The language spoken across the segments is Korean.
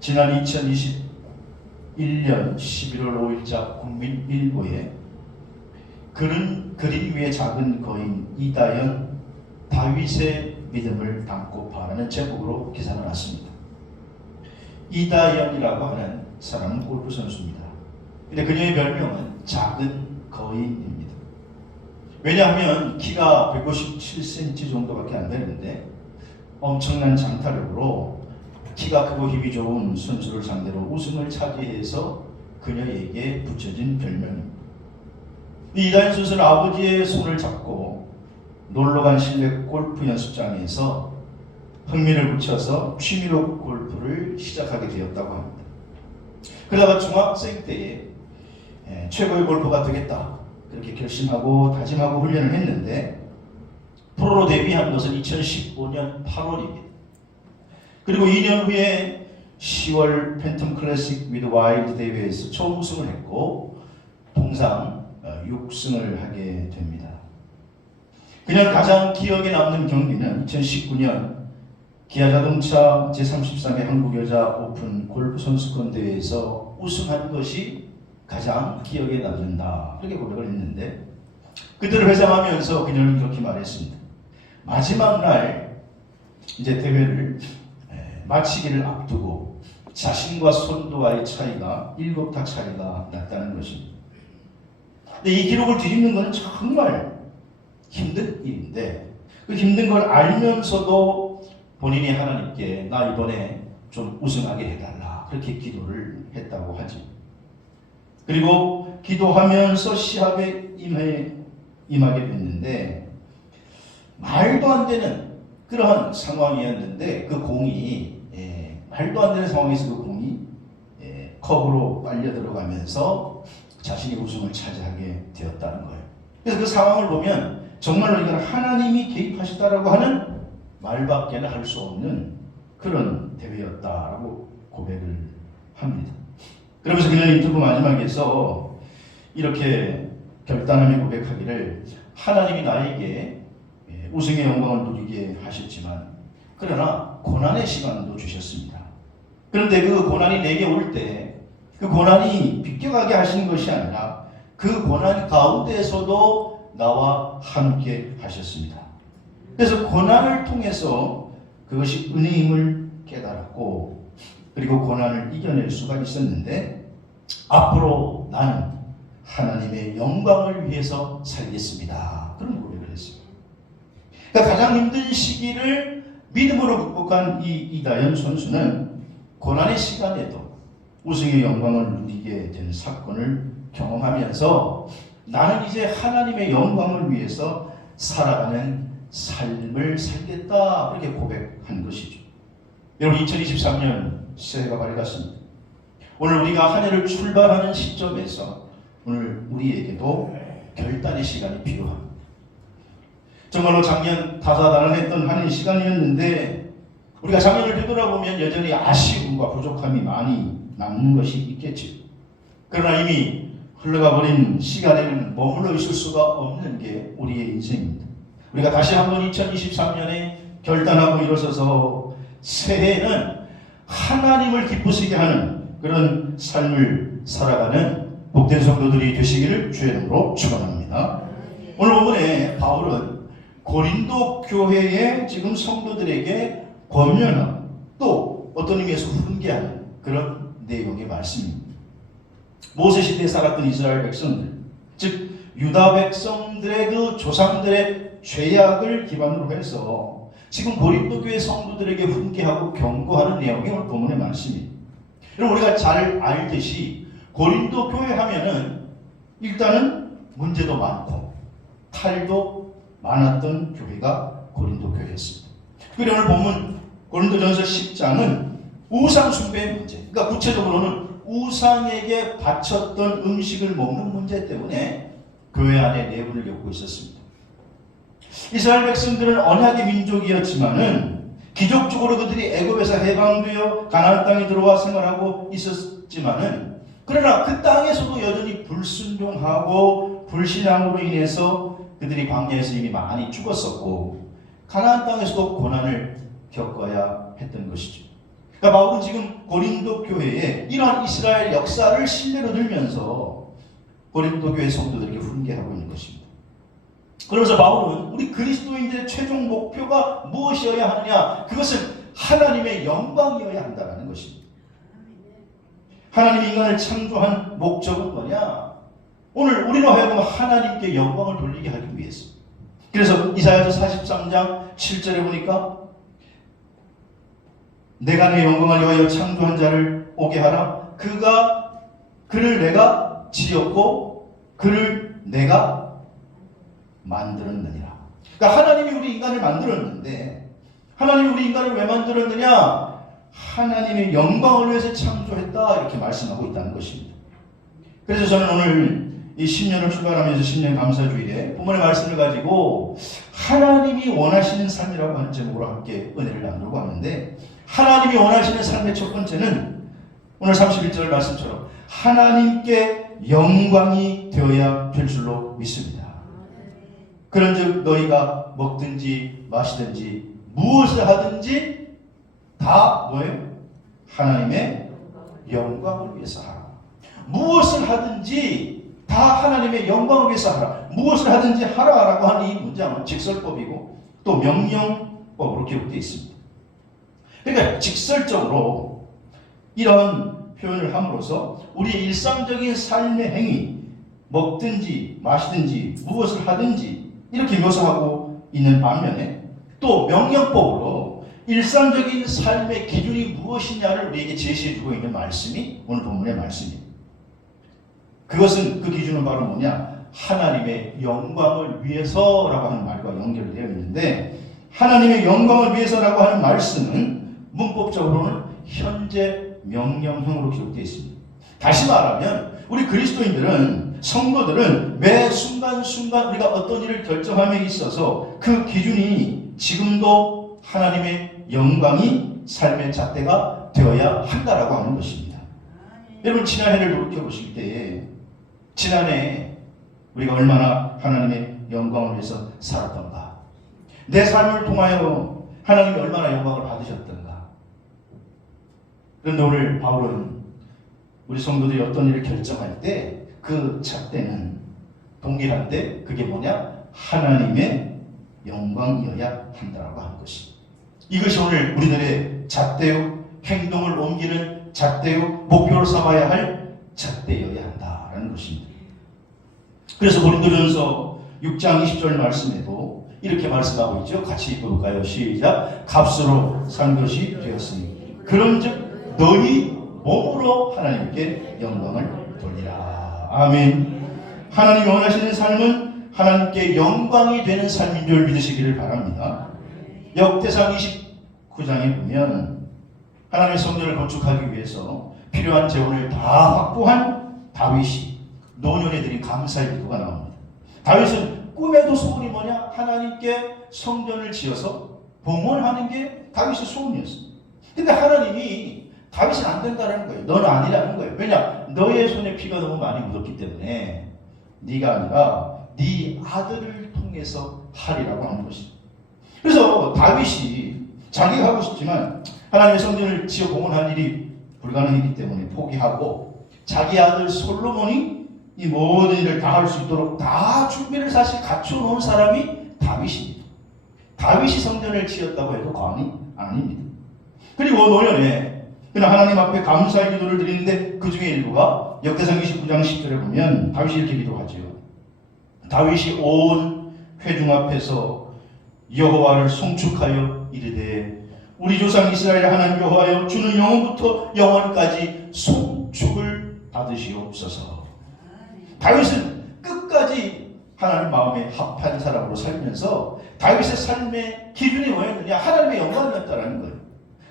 지난 2021년 11월 5일자 국민일보에 그린 위의 작은 거인 이다연 다윗의 믿음을 담고 바라는 제목으로 기사가 났습니다. 이다연이라고 하는 사람은 골프 선수입니다. 근데 그녀의 별명은 작은 거인입니다. 왜냐하면 키가 157cm 정도밖에 안 되는데 엄청난 장타력으로 키가 크고 힘이 좋은 선수를 상대로 우승을 차지해서 그녀에게 붙여진 별명입니다. 이다연 선수는 아버지의 손을 잡고 놀러간 실내 골프 연습장에서 흥미를 붙여서 취미로 골프를 시작하게 되었다고 합니다. 그러다가 중학생 때에 최고의 골퍼가 되겠다 그렇게 결심하고 다짐하고 훈련을 했는데 프로로 데뷔한 것은 2015년 8월입니다. 그리고 2년 후에 10월 팬텀 클래식 위드 와일드 대회에서 처음 우승을 했고 통상 6승을 하게 됩니다. 그냥 가장 기억에 남는 경기는 2019년 기아자동차 제33회 한국여자 오픈 골프 선수권 대회에서 우승한 것이 가장 기억에 남는다 그렇게 고백을 했는데 그때를 회상하면서 그녀는 이렇게 말했습니다. 마지막 날 이제 대회를 마치기를 앞두고 자신과 선두와의 차이가 7타 차이가 났다는 것입니다. 근데 이 기록을 뒤집는 건 정말 힘든 일인데 그 힘든 걸 알면서도 본인이 하나님께 나 이번에 좀 우승하게 해달라 그렇게 기도를 했다고 하지. 그리고 기도하면서 시합에 임하게 됐는데 말도 안 되는 그러한 상황이었는데 그 공이 말도 안 되는 상황에서 그 공이 컵으로 빨려 들어가면서 자신이 우승을 차지하게 되었다는 거예요. 그래서 그 상황을 보면 정말로 이건 하나님이 개입하셨다라고 하는 말밖에는 할 수 없는 그런 대회였다라고 고백을 합니다. 그러면서 그냥 인터뷰 마지막에서 이렇게 결단하며 고백하기를 하나님이 나에게 우승의 영광을 누리게 하셨지만 그러나 고난의 시간도 주셨습니다. 그런데 그 고난이 내게 올 때 그 고난이 비껴가게 하신 것이 아니라 그 고난 가운데에서도 나와 함께 하셨습니다. 그래서 고난을 통해서 그것이 은혜임을 깨달았고 그리고 고난을 이겨낼 수가 있었는데 앞으로 나는 하나님의 영광을 위해서 살겠습니다. 그런 고백을 했습니다. 그러니까 가장 힘든 시기를 믿음으로 극복한 이 이다연 선수는 고난의 시간에도 우승의 영광을 누리게 된 사건을 경험하면서 나는 이제 하나님의 영광을 위해서 살아가는 삶을 살겠다 그렇게 고백한 것이죠. 여러분 2023년 새해가 밝았습니다. 오늘 우리가 한 해를 출발하는 시점에서 오늘 우리에게도 결단의 시간이 필요합니다. 정말로 작년 다사다난했던 한 해 시간이었는데 우리가 작년을 되돌아보면 여전히 아쉬움과 부족함이 많이 남는 것이 있겠죠. 그러나 이미 흘러가버린 시간에는 머물러 있을 수가 없는 게 우리의 인생입니다. 우리가 다시 한번 2023년에 결단하고 일어서서 새해에는 하나님을 기쁘시게 하는 그런 삶을 살아가는 복된 성도들이 되시기를 주의 이름으로 축원합니다. 오늘 본문에 바울은 고린도 교회의 지금 성도들에게 권면하고 또 어떤 의미에서 훈계하는 그런 내용의 말씀입니다. 모세 시대에 살았던 이스라엘 백성들, 즉 유다 백성들의 그 조상들의 죄악을 기반으로 해서 지금 고린도 교회 성도들에게 훈계하고 경고하는 내용이 오늘 본문의 말씀입니다. 여러분 우리가 잘 알듯이 고린도 교회 하면은 일단은 문제도 많고 탈도 많았던 교회가 고린도 교회였습니다. 그리고 오늘 본문 고린도전서 10장은 우상 숭배의 문제, 그러니까 구체적으로는 우상에게 바쳤던 음식을 먹는 문제 때문에 교회 안에 내분을 겪고 있었습니다. 이스라엘 백성들은 언약의 민족이었지만은 기적적으로 그들이 애굽에서 해방되어 가나안 땅에 들어와 생활하고 있었지만은 그러나 그 땅에서도 여전히 불순종하고 불신앙으로 인해서 그들이 광야에서 이미 많이 죽었었고 가나안 땅에서도 고난을 겪어야 했던 것이죠. 그러니까 바울은 지금 고린도 교회에 이러한 이스라엘 역사를 신뢰로 들면서 고린도 교회 성도들에게 훈계하고 있는 것입니다. 그러면서 바울은 우리 그리스도인들의 최종 목표가 무엇이어야 하느냐? 그것은 하나님의 영광이어야 한다는 것입니다. 하나님이 인간을 창조한 목적은 뭐냐? 오늘 우리로 하여금 하나님께 영광을 돌리게 하기 위해서. 그래서 이사야서 43장 7절에 보니까 내가 내 영광을 위하여 창조한 자를 오게 하라. 그를 내가 지었고 그를 내가 만들었느니라. 그러니까 하나님이 우리 인간을 만들었는데 하나님이 우리 인간을 왜 만들었느냐? 하나님의 영광을 위해서 창조했다 이렇게 말씀하고 있다는 것입니다. 그래서 저는 오늘 이 신년을 출발하면서 신년 감사주일에 본문의 말씀을 가지고 하나님이 원하시는 삶이라고 하는 제목으로 함께 은혜를 나누려고 하는데 하나님이 원하시는 삶의 첫 번째는 오늘 31절 말씀처럼 하나님께 영광이 되어야 될 줄로 믿습니다. 그런즉 너희가 먹든지 마시든지 무엇을 하든지 다 뭐예요? 하나님의 영광을 위해서 하라. 무엇을 하든지 다 하나님의 영광을 위해서 하라. 무엇을 하든지 하라라고 하는 이 문장은 직설법이고 또 명령법으로 기록되어 있습니다. 그러니까 직설적으로 이런 표현을 함으로써 우리의 일상적인 삶의 행위, 먹든지 마시든지 무엇을 하든지 이렇게 묘사하고 있는 반면에 또 명령법으로 일상적인 삶의 기준이 무엇이냐를 우리에게 제시해주고 있는 말씀이 오늘 본문의 말씀입니다. 그것은 그 기준은 바로 뭐냐? 하나님의 영광을 위해서라고 하는 말과 연결되어 있는데 하나님의 영광을 위해서라고 하는 말씀은 문법적으로는 현재 명령형으로 기록되어 있습니다. 다시 말하면 우리 그리스도인들은 성도들은 매 순간순간 우리가 어떤 일을 결정함에 있어서 그 기준이 지금도 하나님의 영광이 삶의 잣대가 되어야 한다라고 하는 것입니다. 여러분 지난해를 돌이켜보실 때에 지난해 우리가 얼마나 하나님의 영광을 위해서 살았던가, 내 삶을 통하여 하나님이 얼마나 영광을 받으셨던가. 그런데 오늘 바울은 우리 성도들이 어떤 일을 결정할 때 그 잣대는 동일한데 그게 뭐냐? 하나님의 영광이어야 한다라고 하는 것입니다. 이것이 오늘 우리들의 잣대요, 행동을 옮기는 잣대요, 목표로 삼아야 할 잣대여야 한다라는 것입니다. 그래서 고린도전서 6장 20절 말씀에도 이렇게 말씀하고 있죠. 같이 읽어볼까요? 시작. 값으로 산 것이 되었으니 그런즉 너희 몸으로 하나님께 영광을 돌리라. 아멘. 하나님이 원하시는 삶은 하나님께 영광이 되는 삶인 줄 믿으시기를 바랍니다. 역대상 29장에 보면 하나님의 성전을 건축하기 위해서 필요한 재원을 다 확보한 다윗이 노년에 드린 감사의 기도가 나옵니다. 다윗은 꿈에도 소원이 뭐냐? 하나님께 성전을 지어서 봉헌하는 게 다윗의 소원이었어요. 근데 하나님이 다윗은 안 된다는 거예요. 너는 아니라는 거예요. 왜냐? 너의 손에 피가 너무 많이 묻었기 때문에 네가 아니라 네 아들을 통해서 하리라고 하는 것입니다. 그래서 다윗이 자기가 하고 싶지만 하나님의 성전을 지어 봉헌할 일이 불가능이기 때문에 포기하고 자기 아들 솔로몬이 이 모든 일을 다 할 수 있도록 다 준비를 사실 갖춰놓은 사람이 다윗입니다. 다윗이 성전을 지었다고 해도 과언이 아닙니다. 그리고 노년에 그냥 하나님 앞에 감사의 기도를 드리는데 그 중에 일부가 역대상 29장 10절에 보면 다윗이 이렇게 기도하죠. 다윗이 온 회중 앞에서 여호와를 송축하여 이르되 우리 조상 이스라엘 하나님 여호와여 주는 영원부터 영원까지 송축을 받으시옵소서. 다윗은 끝까지 하나님 마음에 합한 사람으로 살면서 다윗의 삶의 기준이 뭐였느냐? 하나님의 영광이었다는 거예요.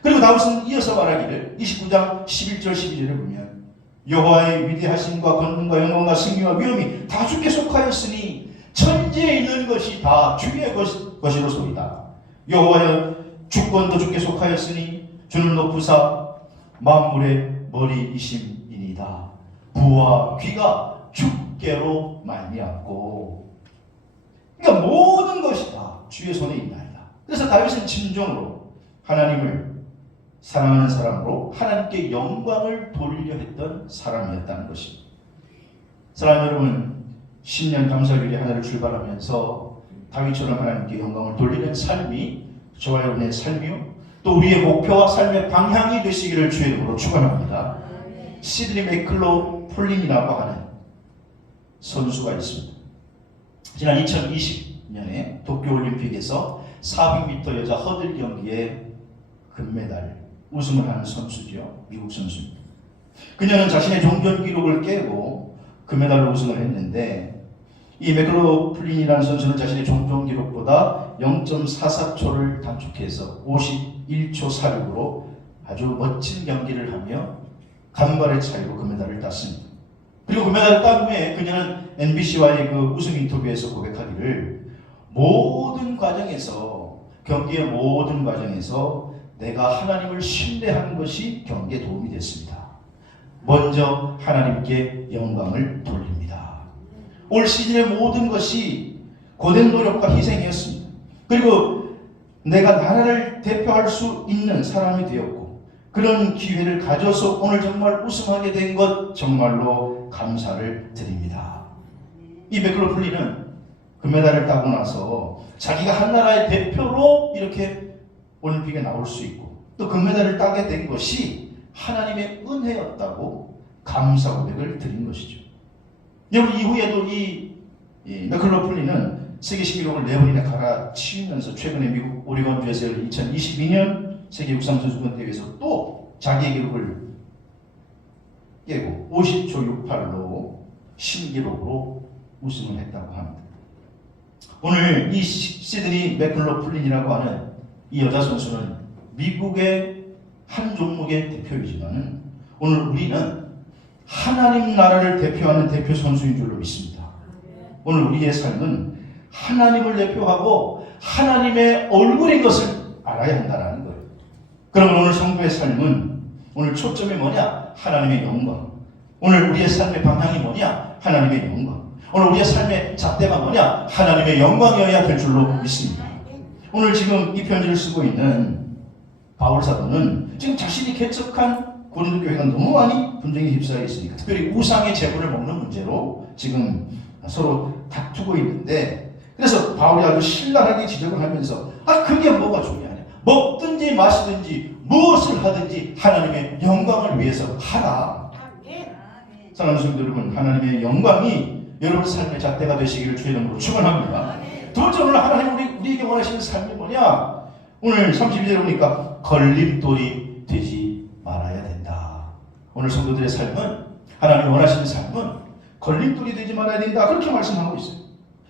그리고 다윗은 이어서 말하기를 29장 11절 12절에 보면 여호와의 위대하심과 권능과 영광과 승리와 위엄이 다 주께 속하였으니 천지에 있는 것이 다 주의 것이로소이다. 여호와여 주권도 주께 속하였으니 주는 높으사 만물의 머리이심이니이다. 부와 귀가 주께로 말미암고, 그러니까 모든 것이 다 주의 손에 있나이다. 그래서 다윗은 진정으로 하나님을 사랑하는 사람으로 하나님께 영광을 돌리려 했던 사람이었다는 것입니다. 사랑하는 여러분, 신년 감사일에 하나를 출발하면서 다윗처럼 하나님께 영광을 돌리는 삶이 저와 여러분의 삶이요, 또 우리의 목표와 삶의 방향이 되시기를 주의 이름으로 축원합니다. 시드니 맥클로플린이라고 하는 선수가 있습니다. 지난 2020년에 도쿄올림픽에서 400m 여자 허들 경기에 금메달 우승을 하는 선수죠. 미국 선수입니다. 그녀는 자신의 종전 기록을 깨고 금메달로 우승을 했는데, 이 맥클로플린이라는 선수는 자신의 종전 기록보다 0.44초를 단축해서 51초 46으로 아주 멋진 경기를 하며 간발의 차이로 금메달을 땄습니다. 그리고 금메달을 딴 후에 그녀는 MBC와의 그 우승 인터뷰에서 고백하기를, 모든 과정에서, 경기의 모든 과정에서 내가 하나님을 신뢰한 것이 경기에 도움이 됐습니다. 먼저 하나님께 영광을 돌립니다. 올 시즌의 모든 것이 고된 노력과 희생이었습니다. 그리고 내가 나라를 대표할 수 있는 사람이 되었고, 그런 기회를 가져서 오늘 정말 우승하게 된 것 정말로 감사를 드립니다. 이 맥클로플린은 금메달을 따고 나서 자기가 한 나라의 대표로 이렇게 올림픽에 나올 수 있고, 또 금메달을 따게 된 것이 하나님의 은혜였다고 감사 고백을 드린 것이죠. 여러분, 이후에도 이 맥클로플린은 세계 신기록을 4번이나 갈아치우면서 최근에 미국 오리건주에서 2022년 세계 육상 선수권 대회에서 또 자기의 기록을 깨고 50초 68로 신기록으로 우승을 했다고 합니다. 오늘 이 시드니 맥클로플린이라고 하는 이 여자 선수는 미국의 한 종목의 대표이지만, 오늘 우리는 하나님 나라를 대표하는 대표 선수인 줄로 믿습니다. 오늘 우리의 삶은 하나님을 대표하고 하나님의 얼굴인 것을 알아야 한다는 거예요. 그러면 오늘 성도의 삶은, 오늘 초점이 뭐냐? 하나님의 영광. 오늘 우리의 삶의 방향이 뭐냐? 하나님의 영광. 오늘 우리의 삶의 잣대가 뭐냐? 하나님의 영광이어야 될 줄로 믿습니다. 오늘 지금 이 편지를 쓰고 있는 바울 사도는 지금 자신이 개척한 고린도 교회가 너무 많이 분쟁에 휩싸여 있으니까, 특별히 우상의 제물을 먹는 문제로 지금 서로 다투고 있는데, 그래서 바울이 아주 신랄하게 지적을 하면서, 그게 뭐가 중요하냐? 먹든지 마시든지 무엇을 하든지 하나님의 영광을 위해서 하라. 사랑하는 성도 여러분, 하나님의 영광이 여러분 삶의 잣대가 되시기를 주의 이름으로 축원합니다. 두 번째, 오늘 하나님 우리에게 원하시는 삶이 뭐냐? 오늘 32절에 보니까 걸림돌이 되지 말아야 된다. 오늘 성도들의 삶은, 하나님 원하시는 삶은 걸림돌이 되지 말아야 된다, 그렇게 말씀하고 있어요.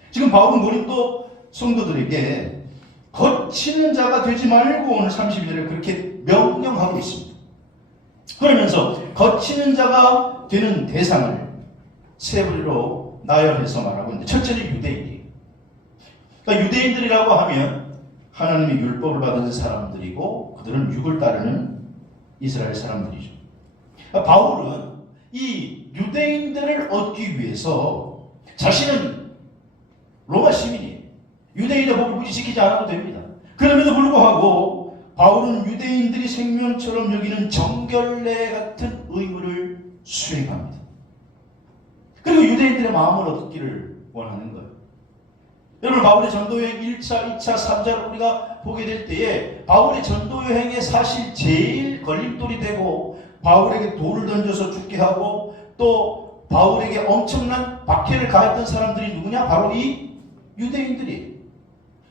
지금 바울은 고린도 성도들에게 거치는 자가 되지 말고 오늘 32절에 그렇게 명령하고 있습니다. 그러면서 거치는 자가 되는 대상을 세 부류로 나열해서 말하고 있는데, 첫째는 유대인이에요. 그러니까 유대인들이라고 하면 하나님의 율법을 받은 사람들이고, 그들은 육을 따르는 이스라엘 사람들이죠. 그러니까 바울은 이 유대인들을 얻기 위해서, 자신은 로마 시민이에요. 유대인의 법을 굳이 지키지 않아도 됩니다. 그럼에도 불구하고 바울은 유대인들이 생명처럼 여기는 정결례 같은 의무를 수행합니다. 그리고 유대인들의 마음을 얻기를 원하는 거예요. 여러분, 바울의 전도여행 1차, 2차, 3차를 우리가 보게 될 때에 바울의 전도여행에 사실 제일 걸림돌이 되고, 바울에게 돌을 던져서 죽게 하고, 또 바울에게 엄청난 박해를 가했던 사람들이 누구냐? 바로 이 유대인들이에요.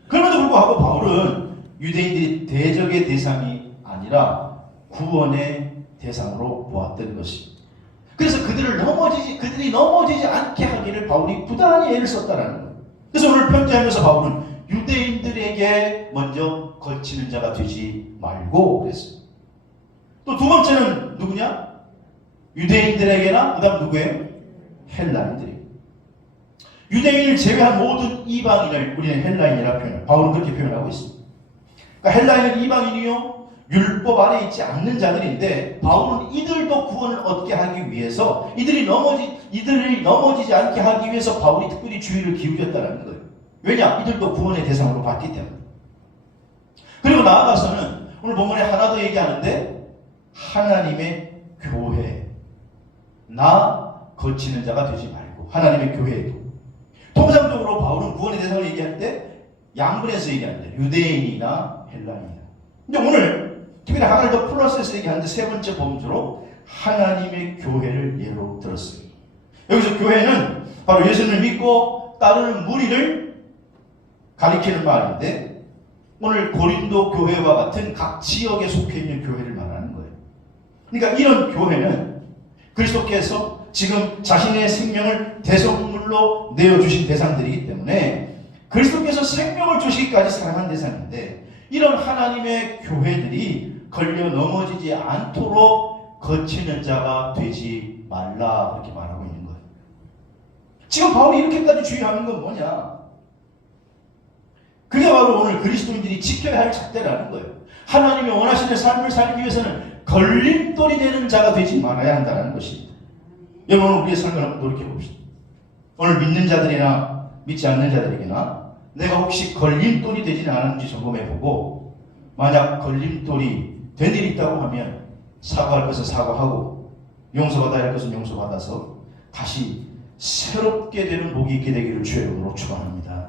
그럼에도 불구하고 바울은 유대인들이 대적의 대상이 아니라 구원의 대상으로 보았던 것입니다. 그래서 그들이 넘어지지 않게 하기를 바울이 부단히 애를 썼다라는 거예요. 그래서 오늘 편지하면서 바울은 유대인들에게 먼저 거치는 자가 되지 말고 그랬어요. 또 두 번째는 누구냐? 유대인들에게나, 그 다음 누구예요? 헬라인들이에요. 유대인을 제외한 모든 이방인을 우리는 헬라인이라 표현해요. 바울은 그렇게 표현하고 있습니다. 그러니까 헬라인은 이방인이요, 율법 아래 있지 않는 자들인데, 바울은 이들도 구원을 얻게 하기 위해서, 이들이 넘어지지 않게 하기 위해서 바울이 특별히 주의를 기울였다는 거예요. 왜냐? 이들도 구원의 대상으로 봤기 때문에. 그리고 나아가서는 오늘 본문에 하나 더 얘기하는데, 하나님의 교회, 나 거치는 자가 되지 말고 하나님의 교회도. 통상적으로 바울은 구원의 대상을 얘기할 때 양분해서 얘기하는데 유대인이나 헬라인이나. 근데 오늘 특별히 하나를 더 플러스해서 얘기하는데 세 번째 범주로 하나님의 교회를 예로 들었어요. 여기서 교회는 바로 예수님을 믿고 따르는 무리를 가리키는 말인데 오늘 고린도 교회와 같은 각 지역에 속해 있는 교회를 말하는 거예요. 그러니까 이런 교회는 그리스도께서 지금 자신의 생명을 대성물로 내어주신 대상들이기 때문에 그리스도께서 생명을 주시기까지 사랑한 대상인데 이런 하나님의 교회들이 걸려 넘어지지 않도록 거치는 자가 되지 말라 그렇게 말하고 있는 거예요. 지금 바울이 이렇게까지 주의하는 건 뭐냐? 그게 바로 오늘 그리스도인들이 지켜야 할 잣대라는 거예요. 하나님이 원하시는 삶을 살기 위해서는 걸림돌이 되는 자가 되지 말아야 한다는 것입니다. 여러분 우리의 삶을 한번 노력해 봅시다. 오늘 믿는 자들이나 믿지 않는 자들에게나 내가 혹시 걸림돌이 되지는 않은지 점검해 보고 만약 걸림돌이 된 일이 있다고 하면 사과할 것은 사과하고 용서받아야 할 것은 용서받아서 다시 새롭게 되는 복이 있게 되기를 주의 이름으로 축원합니다.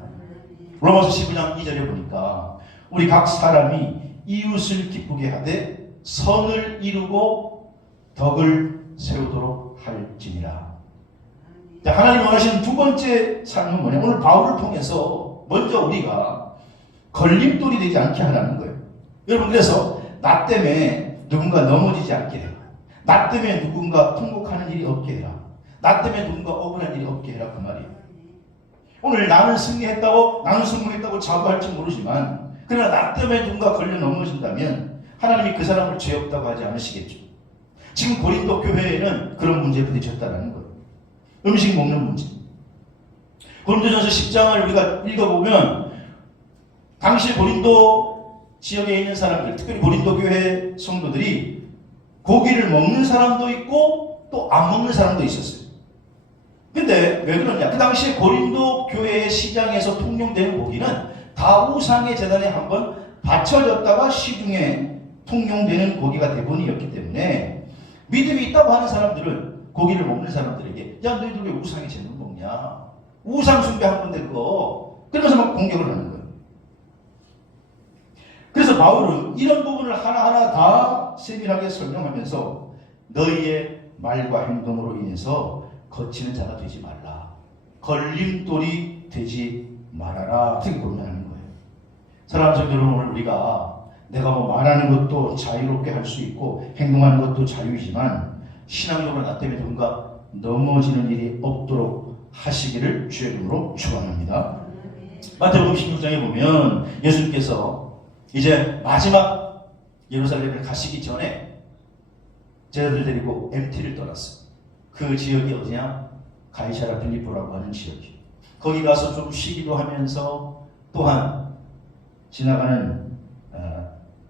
로마서 15장 2절에 보니까 우리 각 사람이 이웃을 기쁘게 하되 선을 이루고 덕을 세우도록 할지니라. 하나님 원하시는 두 번째 삶은 뭐냐? 오늘 바울을 통해서 먼저 우리가 걸림돌이 되지 않게 하라는 거예요. 여러분 그래서 나 때문에 누군가 넘어지지 않게 해라. 나 때문에 누군가 통곡하는 일이 없게 해라. 나 때문에 누군가 억울한 일이 없게 해라 그 말이에요. 오늘 나는 승리했다고 나는 성공했다고 자부할지 모르지만 그러나 나 때문에 누군가 걸려 넘어진다면 하나님이 그 사람을 죄 없다고 하지 않으시겠죠. 지금 고린도 교회에는 그런 문제에 부딪혔다는 거예요. 음식 먹는 문제. 고린도전서 10장을 우리가 읽어보면 당시 고린도 지역에 있는 사람들, 특별히 고린도 교회 성도들이 고기를 먹는 사람도 있고 또 안 먹는 사람도 있었어요. 근데 왜 그러냐? 그 당시에 고린도 교회의 시장에서 통용되는 고기는 다 우상의 재단에 한번 바쳐졌다가 시중에 통용되는 고기가 대부분이었기 때문에 믿음이 있다고 하는 사람들은 고기를 먹는 사람들에게 야 너희들 왜 우상의 재능을 먹냐? 우상 숭배 한 건데 그거 그러면서 막 공격을 하는 거예요. 그래서 바울은 이런 부분을 하나하나 다 세밀하게 설명하면서 너희의 말과 행동으로 인해서 거치는 자가 되지 말라. 걸림돌이 되지 말아라. 그렇게 권면하는 거예요. 사랑하는 성도 여러분, 오늘 우리가 내가 뭐 말하는 것도 자유롭게 할 수 있고 행동하는 것도 자유이지만 신앙적으로 나 때문에 누군가 넘어지는 일이 없도록 하시기를 주의 이름으로 축원합니다. 마태복음 16장에 보면 예수님께서 이제 마지막 예루살렘을 가시기 전에 제자들 데리고 MT를 떠났어요. 그 지역이 어디냐? 가이사랴 빌립보라고 하는 지역이에요. 거기 가서 좀 쉬기도 하면서 또한 지나가는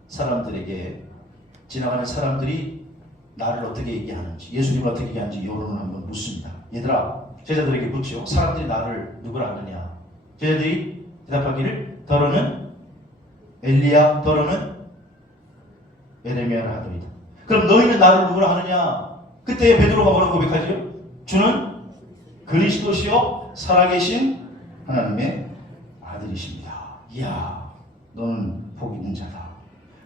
사람들이 나를 어떻게 얘기하는지, 예수님을 어떻게 얘기하는지 여론을 한번 묻습니다. 얘들아, 제자들에게 묻죠. 사람들이 나를 누구라 하느냐? 제자들이 대답하기를 더러는 엘리야, 더러는 에레미야를 하더이다. 그럼 너희는 나를 누구라 하느냐? 그때 베드로가 뭐라고 고백하죠? 주는 그리스도시요 살아계신 하나님의 아들이십니다. 이야, 너는 복 있는 자다.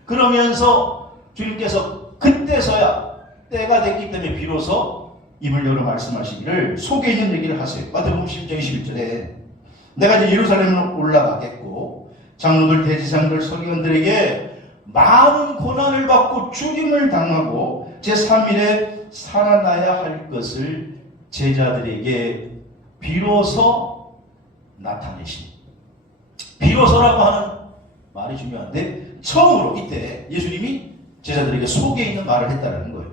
그러면서 주님께서 그때서야 때가 됐기 때문에 비로소 입을 열어 말씀하시기를 속에 있는 얘기를 하세요. 마태복음 10장 21절에 내가 이제 예루살렘으로 올라가겠고 장로들, 대지상들, 서기관들에게 많은 고난을 받고 죽임을 당하고 제3일에 살아나야 할 것을 제자들에게 비로소 나타내신. 비로소라고 하는 말이 중요한데 처음으로 이때 예수님이 제자들에게 속에 있는 말을 했다는 거예요.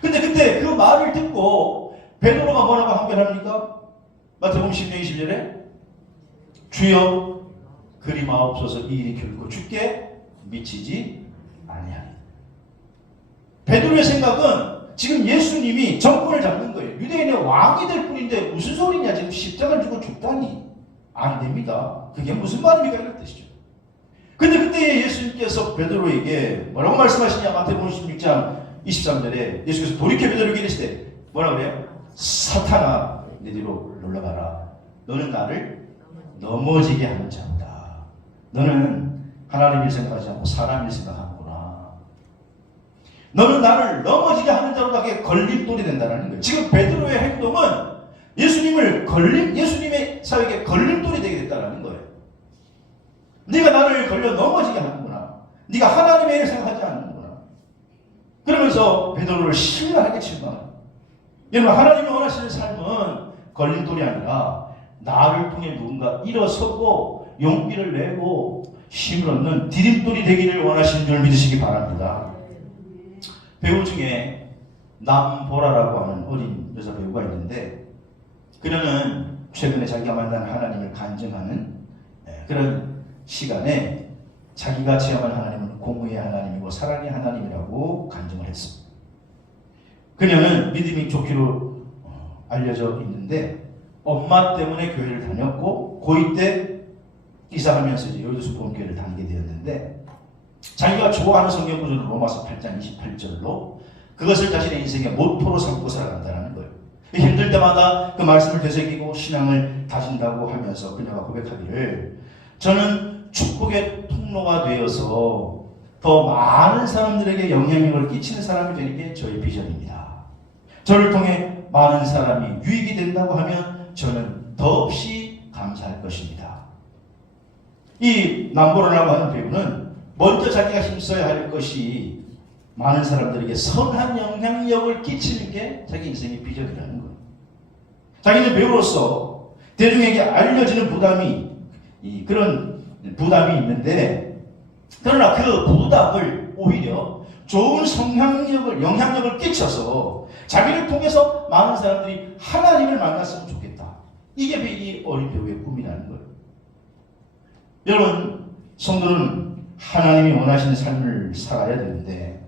근데 그때 그 말을 듣고 베드로가 뭐라고 항변합니까? 마태복음 10장 20절에 주여 그리 마옵소서 이 일이 결코 죽게 미치지 아니하리. 베드로의 생각은 지금 예수님이 정권을 잡는 거예요. 유대인의 왕이 될 뿐인데 무슨 소리냐? 지금 십자가를 주고 죽다니 안 됩니다. 그게 무슨 말입니까? 이런 뜻이죠. 근데 그때 예수님께서 베드로에게 뭐라고 말씀하시냐? 마태복음 16장 23절에 예수께서 돌이켜 베드로에게 이르시되 뭐라 그래요? 사탄아 내 뒤로 물러가라. 너는 나를 넘어지게 하는 자다. 너는 하나님을 생각하지 않고 사람을 생각하는구나. 너는 나를 넘어지게 하는 자로다게 걸림돌이 된다는 거예요. 지금 베드로의 행동은 예수님의 사역에 걸림돌이 되게 됐다는 거예요. 네가 나를 걸려 넘어지게 하는구나. 네가 하나님의 일을 생각하지 않는구나. 그러면서 베드로를 신랄하게 질문합니다. 여러분, 하나님이 원하시는 삶은 걸림돌이 아니라 나를 통해 누군가 일어서고 용기를 내고 힘을 얻는 디딤돌이 되기를 원하시는 줄 믿으시기 바랍니다. 배우 중에 남보라라고 하는 어린 여자 배우가 있는데, 그녀는 최근에 자기가 만난 하나님을 간증하는 그런 시간에 자기가 체험한 하나님은 공의의 하나님이고 사랑의 하나님이라고 간증을 했습니다. 그녀는 믿음이 좋기로 알려져 있는데 엄마 때문에 교회를 다녔고 고2 때 이사하면서 이제 요르스 본교회를 다니게 되었는데, 자기가 좋아하는 성경 구절은 로마서 8장 28절로 그것을 자신의 인생의 모토로 삼고 살아간다는 거예요. 힘들 때마다 그 말씀을 되새기고 신앙을 다진다고 하면서 그녀가 고백하기를, 저는 축복의 통로가 되어서 더 많은 사람들에게 영향력을 끼치는 사람이 되는 게 저의 비전입니다. 저를 통해 많은 사람이 유익이 된다고 하면 저는 더없이 감사할 것입니다. 이 남보라라고 하는 배우는 먼저 자기가 힘써야 할 것이 많은 사람들에게 선한 영향력을 끼치는 게 자기 인생의 비전이라는 거예요. 자기는 배우로서 대중에게 알려지는 그런 부담이 있는데, 그러나 그 부담을 오히려 좋은 영향력을 끼쳐서 자기를 통해서 많은 사람들이 하나님을 만났으면 좋겠다. 이게 이 어린 배우의 꿈이라는 거예요. 여러분, 성도는 하나님이 원하시는 삶을 살아야 되는데,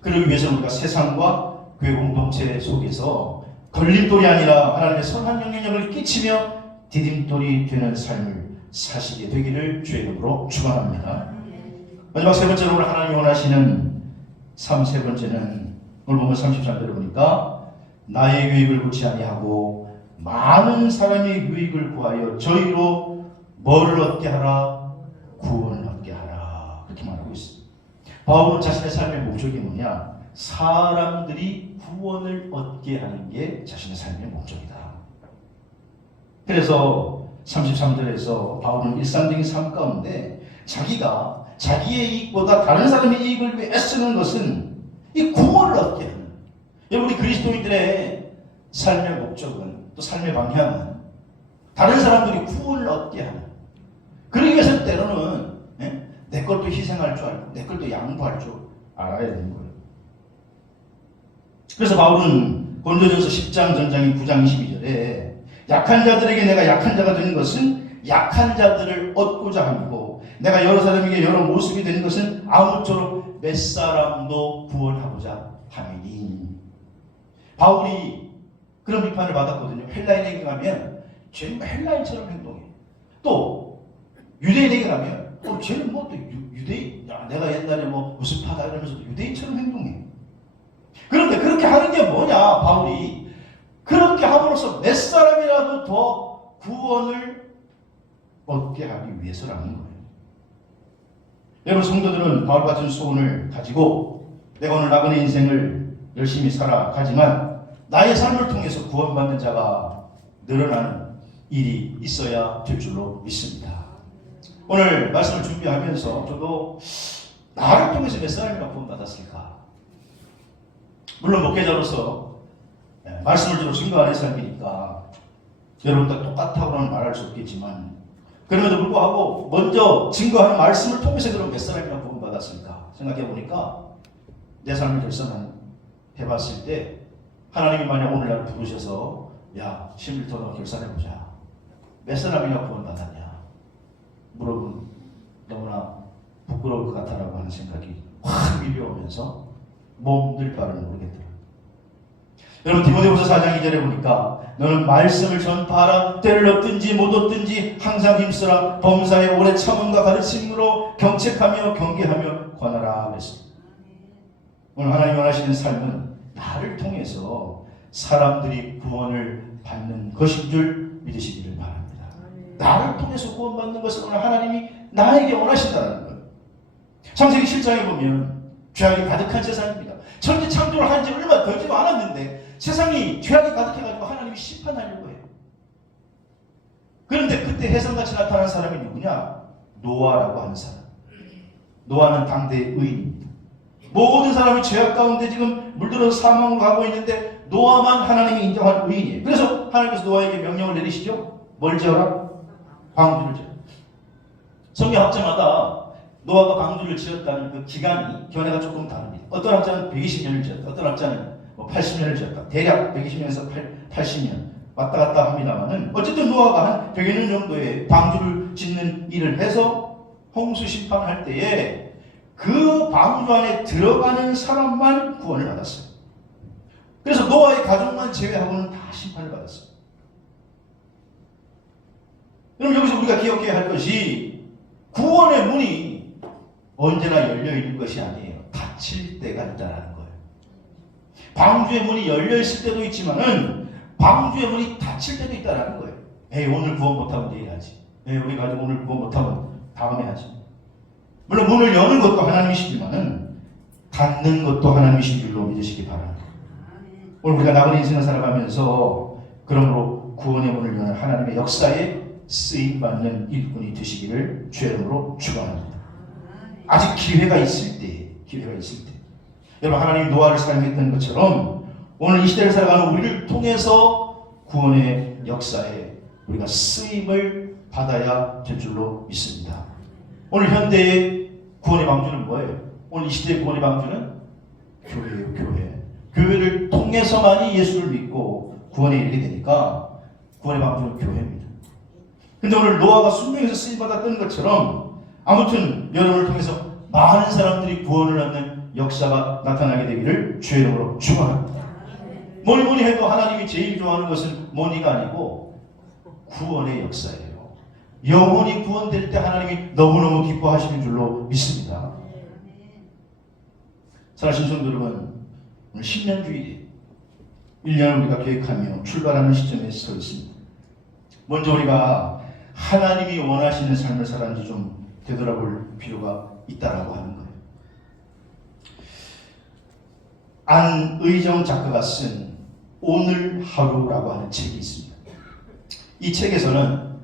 그러기 위해서는 우리가 세상과 교회 공동체 속에서 걸림돌이 아니라 하나님의 선한 영향력을 끼치며 디딤돌이 되는 삶을 사시게 되기를 주의 이름으로 축원합니다. 마지막 세 번째로 오늘 하나님이 원하시는 삶 세 번째는 오늘 보면 33절을 보니까 나의 유익을 구치 아니하고 많은 사람의 유익을 구하여 저희로 뭐를 얻게 하라? 구원을 얻게 하라. 그렇게 말하고 있습니다. 바울은 자신의 삶의 목적이 뭐냐? 사람들이 구원을 얻게 하는 게 자신의 삶의 목적이다. 그래서 33절에서 바울은 일상적인 삶 가운데 자기가 자기의 이익보다 다른 사람의 이익을 위해 애쓰는 것은 이 구원을 얻게 하는, 여러분, 우리 그리스도인들의 삶의 목적은, 또 삶의 방향은 다른 사람들이 구원을 얻게 하는, 그러기 위해서는 때로는 내 것도 희생할 줄 알고 내 것도 양보할 줄 알아야 되는 거예요. 그래서 바울은 고린도전서 10장 전장인 9장 22절에 약한 자들에게 내가 약한 자가 되는 것은 약한 자들을 얻고자 함이고, 내가 여러 사람에게 여러 모습이 되는 것은 아무쪼록 몇 사람도 구원하고자 함이니. 바울이 그런 비판을 받았거든요. 헬라인에게 가면 쟤는 헬라인처럼 행동해. 또 유대인에게 가면 쟤는 뭐 또 유대인, 야, 내가 옛날에 뭐 무슨 파다 이러면서 유대인처럼 행동해. 그런데 그렇게 하는 게 뭐냐? 바울이 그렇게 함으로써 몇 사람이라도 더 구원을 얻게 하기 위해서라는 거예요. 여러분, 성도들은 바울 같은 소원을 가지고 내가 오늘 나그네 인생을 열심히 살아가지만 나의 삶을 통해서 구원받는 자가 늘어나는 일이 있어야 될 줄로 믿습니다. 오늘 말씀을 준비하면서 저도 나를 통해서 몇 사람이나 구원받았을까? 물론 목회자로서 말씀을 들어 증거하는 삶이니까 여러분과 똑같다고는 말할 수 없겠지만, 그럼에도 불구하고 먼저 증거하는 말씀을 통해서 그럼 몇 사람이나 구원받았을까 생각해 보니까 내 삶을 결산해봤을 때, 하나님이 만약 오늘 나를 부르셔서 야, 10일터 너 결산해보자, 몇 사람이나 구원받았냐 물어보면 너무나 부끄러울 것 같다라고 하는 생각이 확 밀려오면서 몸둘 바를 모르겠더라고요. 여러분, 디모데후서 4장 2절에 보니까 너는 말씀을 전파하라. 때를 얻든지 못 얻든지 항상 힘쓰라. 범사에 오래 참음과 가르침으로 경책하며 경계하며 권하라 그랬습니다. 오늘 하나님 원하시는 삶은 나를 통해서 사람들이 구원을 받는 것인 줄 믿으시기를 바랍니다. 나를 통해서 구원받는 것을 오늘 하나님이 나에게 원하신다는 거예요. 창세기 7장에 보면 죄악이 가득한 세상입니다. 천지 창조를 한 지 얼마 되지도 않았는데 세상이 죄악이 가득해가지고 하나님이 심판하려고 해요. 그런데 그때 혜성같이 나타난 사람이 누구냐? 노아라고 하는 사람. 노아는 당대의 의인입니다. 모든 사람이 죄악 가운데 지금 물들어서 사망으로 가고 있는데 노아만 하나님이 인정한 의인이에요. 그래서 하나님께서 노아에게 명령을 내리시죠. 뭘 지어라? 방주를 지어라. 성경 학자마다 노아가 방주를 지었다는 그 기간이 견해가 조금 다릅니다. 어떤 학자는 120년을 지었다. 어떤 학자는 80년을 지었다. 대략 120년에서 80년 왔다 갔다 합니다만은 어쨌든 노아가 한 100여 년 정도의 방주를 짓는 일을 해서 홍수 심판할 때에 그 방주 안에 들어가는 사람만 구원을 받았어요. 그래서 노아의 가족만 제외하고는 다 심판을 받았어요. 그럼 여기서 우리가 기억해야 할 것이 구원의 문이 언제나 열려있는 것이 아니에요. 닫힐 때가 있다는 거예요. 방주의 문이 열려있을 때도 있지만은 방주의 문이 닫힐 때도 있다는 거예요. 에이, 오늘 구원 못하면 내일 하지. 에이, 우리 가족 오늘 구원 못하면 다음에 하지. 물론 문을 여는 것도 하나님이시지만은 닫는 것도 하나님이신 줄로 믿으시기 바랍니다. 오늘 우리가 남은 인생을 살아가면서 그러므로 구원의 문을 여는 하나님의 역사에 쓰임받는 일꾼이 되시기를 주의 이름으로 축원합니다. 아직 기회가 있을 때, 여러분 하나님이 노아를 사용했던 것처럼 오늘 이 시대를 살아가는 우리를 통해서 구원의 역사에 우리가 쓰임을 받아야 될 줄로 믿습니다. 오늘 현대의 구원의 방주는 뭐예요? 오늘 이 시대의 구원의 방주는 교회예요. 교회를 통해서만이 예수를 믿고 구원에 이르게 되니까 구원의 방주는 교회입니다. 근데 오늘 노아가 순명해서 쓰임받았던 것처럼 아무튼 여러분을 통해서 많은 사람들이 구원을 얻는 역사가 나타나게 되기를 주의 이름으로 축원합니다. 뭐니 해도 하나님이 제일 좋아하는 것은 뭐니가 아니고 구원의 역사예요. 영혼이 구원될 때 하나님이 너무너무 기뻐하시는 줄로 믿습니다. 사랑하신 성도 여러분, 오늘 10년주일에 1년을 우리가 계획하며 출발하는 시점에 서 있습니다. 먼저 우리가 하나님이 원하시는 삶을 살았는지 좀 되돌아볼 필요가 있다라고 하는 거예요. 안의정 작가가 쓴 오늘 하루라고 하는 책이 있습니다. 이 책에서는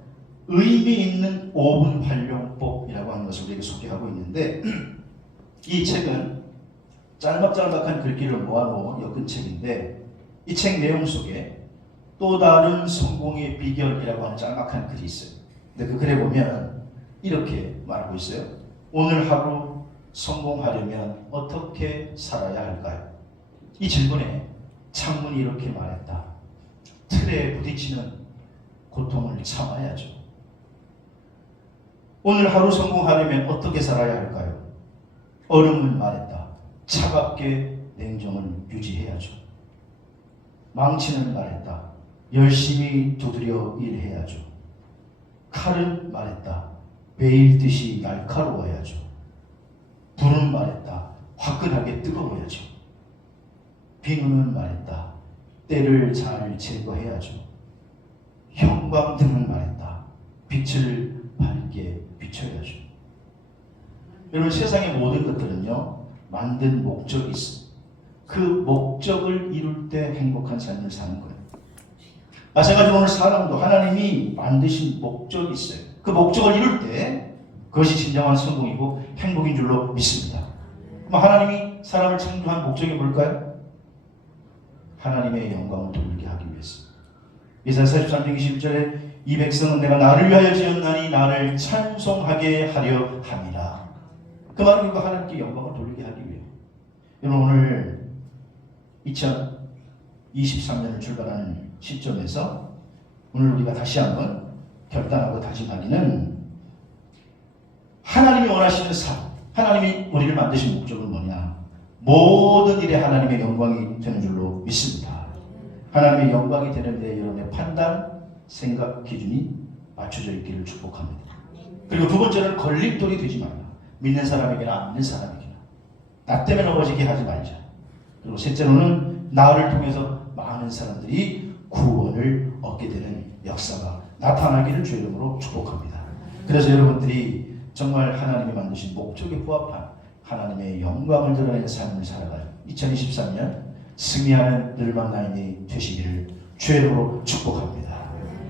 의미 있는 5분 활용법이라고 하는 것을 우리에게 소개하고 있는데 이 책은 짤막짤막한 글귀를 모아놓은 엮은 책인데 이 책 내용 속에 또 다른 성공의 비결이라고 하는 짤막한 글이 있어요. 근데 그 글에 보면 이렇게 말하고 있어요. 오늘 하루 성공하려면 어떻게 살아야 할까요? 이 질문에 창문이 이렇게 말했다. 틀에 부딪히는 고통을 참아야죠. 오늘 하루 성공하려면 어떻게 살아야 할까요? 얼음은 말했다. 차갑게 냉정을 유지해야죠. 망치는 말했다. 열심히 두드려 일해야죠. 칼은 말했다. 베일듯이 날카로워야죠. 불은 말했다. 화끈하게 뜨거워야죠. 비누는 말했다. 때를 잘 제거해야죠. 형광등은 말했다. 빛을 밝게 비춰야죠. 여러분 세상의 모든 것들은요 만든 목적이 있어요. 그 목적을 이룰 때 행복한 삶을 사는 거예요. 마찬가지로 오늘 사람도 하나님이 만드신 목적이 있어요. 그 목적을 이룰 때 그것이 진정한 성공이고 행복인 줄로 믿습니다. 그럼 하나님이 사람을 창조한 목적이 뭘까요? 하나님의 영광을 돌리게 하기 위해서. 이사야 43장 21절에 이 백성은 내가 나를 위하여 지었나니 나를 찬송하게 하려 함이라. 그 말은 결국 하나님께 영광을 돌리게 하기 위해. 여러분 오늘 2023년을 출발하는 시점에서 오늘 우리가 다시 한번 결단하고 다짐하기는 하나님이 원하시는 삶, 하나님이 우리를 만드신 목적은 뭐냐? 모든 일에 하나님의 영광이 되는 줄로 믿습니다. 하나님의 영광이 되는데 여러분의 판단, 생각 기준이 맞춰져 있기를 축복합니다. 그리고 두 번째는 걸림돌이 되지 말라. 믿는 사람에게나 안 믿는 사람에게나 나 때문에 넘어지게 하지 말자. 그리고 셋째로는 나를 통해서 많은 사람들이 구원을 얻게 되는 역사가 나타나기를 주의 이름으로 축복합니다. 그래서 여러분들이 정말 하나님이 만드신 목적에 부합한 하나님의 영광을 드러내는 삶을 살아갈 2023년 승리하는 늘 만나니 되시기를 주의 이름으로 축복합니다.